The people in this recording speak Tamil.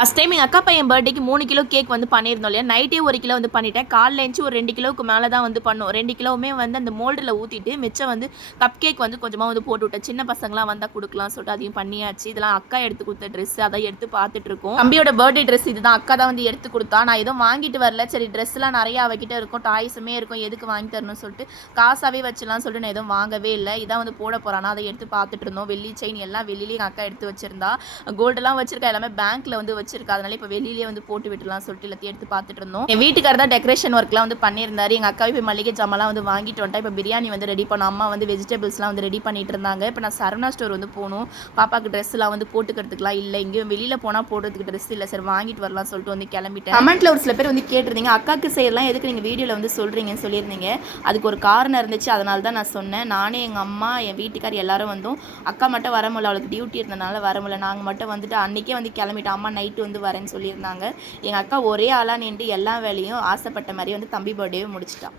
ஃபஸ்ட் டைம் எங்கள் அக்கா பையன் பர்த்டேக்கு மூணு கிலோ கேக் வந்து பண்ணியிருந்தோம் இல்லையா? நைட்டே ஒரு கிலோ வந்து பண்ணிட்டேன். காலைல எழுந்து ஒரு ரெண்டு கிலோவுக்கு மேலே தான் வந்து பண்ணோம். ரெண்டு கிலோவுமே வந்து அந்த மோல்டில் ஊற்றிட்டு மிச்சம் வந்து கப் கேக் வந்து கொஞ்சமாக வந்து போட்டு விட்டேன். சின்ன பசங்களாம் வந்தால் கொடுக்கலாம் சொல்லிட்டு அதையும் பண்ணியாச்சு. இதெல்லாம் அக்கா எடுத்து கொடுத்த ட்ரெஸ் அதை எடுத்து பார்த்துட்டு இருக்கோம் தம்பியோட பர்த்டே ட்ரெஸ் இதுதான். அக்கா தான் வந்து எடுத்து கொடுத்தா. நான் எதுவும் வாங்கிட்டு வரல. சரி ட்ரெஸ்லாம் நிறையா அவகிட்ட இருக்கும். டாய்ஸுமே இருக்கும். எதுக்கு வாங்கி தரணும்னு சொல்லிட்டு காசாவே வச்சுலாம் சொல்லிட்டு நான் எதுவும் வாங்கவே இல்லை. இதான் வந்து போட போகிறானா அதை எடுத்து பார்த்துட்டு இருந்தோம் வெள்ளி செயின் எல்லாம் வெளிலேயும் எங்கள் அக்கா எடுத்து வச்சிருந்தா. கோல்டெல்லாம் வச்சிருக்கா. எல்லாமே பேங்க்கில் வந்து வச்சு வச்சிருக்கா அதனால இப்போ வெளியிலேயே வந்து போட்டு விட்டுலாம் சொல்லிட்டு எல்லாத்தையும் எடுத்து பார்த்துட்டு இருந்தோம். என் வீட்டுக்கார தான் டெக்கரேஷன் ஒர்க்லாம் வந்து பண்ணியிருந்தாரு. எங்கள் அக்காவை இப்போ மளிகை ஜாமான்லாம் வந்து வாங்கிட்டு வந்துட்டா. இப்போ பிரியாணி வந்து ரெடி பண்ணோம் அம்மா வந்து வெஜிடபிள்ஸ்லாம் வந்து ரெடி பண்ணிட்டு இருந்தாங்க. இப்போ நான் சரவணா ஸ்டோர் வந்து போகணும். பாப்பாக்கு ட்ரெஸ்லாம் வந்து போட்டுக்கிறதுக்குலாம் இல்லை. எங்கேயும் வெளியில் போனால் போடுறதுக்கு ட்ரெஸ் இல்லை. சரி வாங்கிட்டு வரலாம் சொல்லிட்டு வந்து கிளம்பிட்டேன். கமெண்ட்ல ஒரு சில பேர் வந்து கேட்டிருந்தீங்க. அக்காக்கு செய்யலாம் எதுக்கு நீங்கள் வீடியோவில் வந்து சொல்கிறீங்கன்னு சொல்லியிருந்தீங்க. அதுக்கு ஒரு காரணம் இருந்துச்சு. அதனால தான் நான் சொன்னேன். நானே எங்கள் அம்மா என் வீட்டுக்கார் எல்லாரும் வந்தோம் அக்கா மட்டும் வர முடியல. அவளுக்கு டியூட்டி இருந்தனால வர முடியல. நாங்கள் மட்டும் வந்துட்டு அன்றைக்கே வந்து கிளம்பிட்டோம். அம்மா நைட்டு வந்து வரேன்னு சொல்லியிருந்தாங்க. எங்கள் அக்கா ஒரே ஆளாக நின்று எல்லா வேலையும் ஆசைப்பட்ட மாதிரி வந்து தம்பி பர்த்டேவை முடிச்சிட்டான்